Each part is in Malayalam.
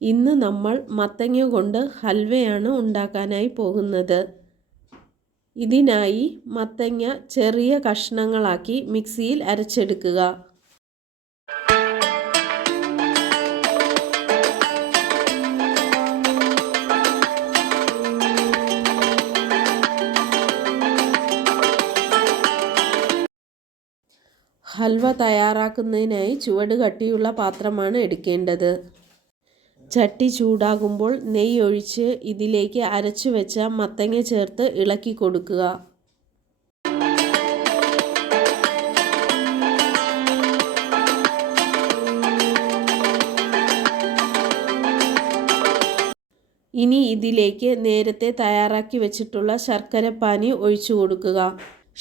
ഇന്ന് നമ്മൾ മത്തങ്ങ കൊണ്ട് ഹൽവയാണ് ഉണ്ടാക്കാനായി പോകുന്നത്. ഇതിനായി മത്തങ്ങ ചെറിയ കഷ്ണങ്ങളാക്കി മിക്സിയിൽ അരച്ചെടുക്കുക. ഹൽവ തയ്യാറാക്കുന്നതിനായി ചുവട് കട്ടിയുള്ള പാത്രമാണ് എടുക്കേണ്ടത്. ചട്ടി ചൂടാകുമ്പോൾ നെയ്യ് ഒഴിച്ച് ഇതിലേക്ക് അരച്ചു വെച്ച മത്തങ്ങ ചേർത്ത് ഇളക്കി കൊടുക്കുക. ഇനി ഇതിലേക്ക് നേരത്തെ തയ്യാറാക്കി വെച്ചിട്ടുള്ള ശർക്കരപ്പാനി ഒഴിച്ചു കൊടുക്കുക.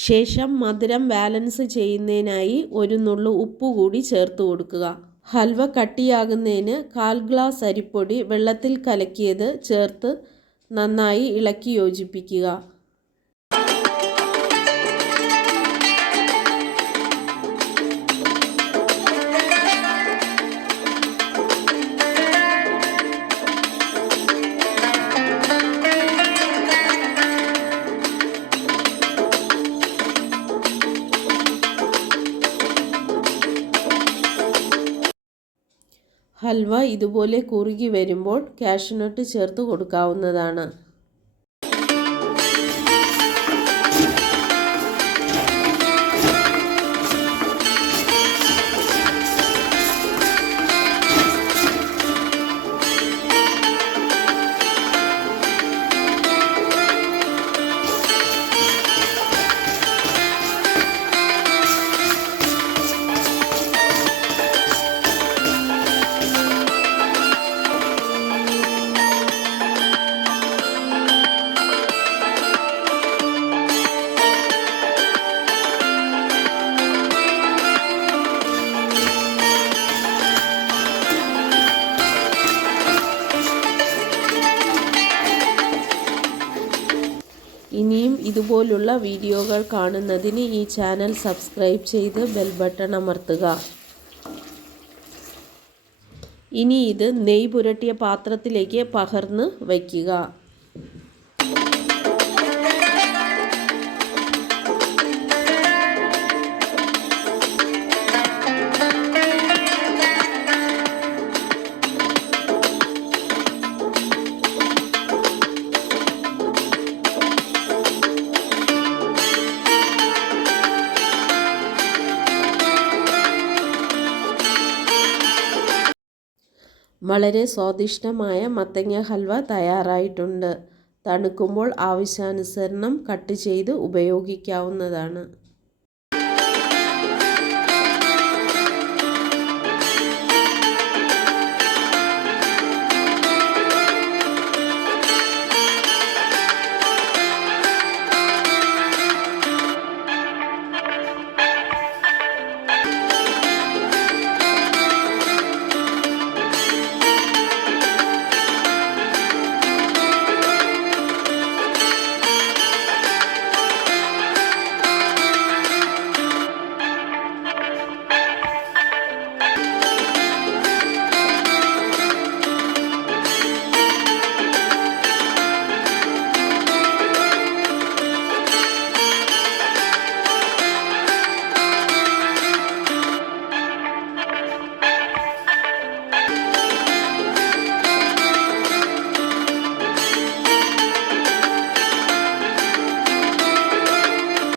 ശേഷം മധുരം ബാലൻസ് ചെയ്യുന്നതിനായി ഒരു നുള്ളു ഉപ്പ് കൂടി ചേർത്ത് കൊടുക്കുക. ഹൽവ കട്ടിയാകുന്നതിന് കാൽ ഗ്ലാസ് അരിപ്പൊടി വെള്ളത്തിൽ കലക്കിയത് ചേർത്ത് നന്നായി ഇളക്കി യോജിപ്പിക്കുക. ഹൽവ ഇതുപോലെ കുറുകി വരുമ്പോൾ കാഷ്യൂനട്ട് ചേർത്ത് കൊടുക്കാവുന്നതാണ്. ഇനിയും ഇതുപോലുള്ള വീഡിയോകൾ കാണുന്നതിന് ഈ ചാനൽ സബ്സ്ക്രൈബ് ചെയ്ത് ബെൽ ബട്ടൺ അമർത്തുക. ഇനി ഇത് നെയ് പുരട്ടിയ പാത്രത്തിലേക്ക് പകർന്ന് വയ്ക്കുക. വളരെ സ്വാദിഷ്ടമായ മത്തങ്ങ ഹൽവ തയ്യാറായിട്ടുണ്ട്. തണുക്കുമ്പോൾ ആവശ്യാനുസരണം കട്ട് ചെയ്ത് ഉപയോഗിക്കാവുന്നതാണ്.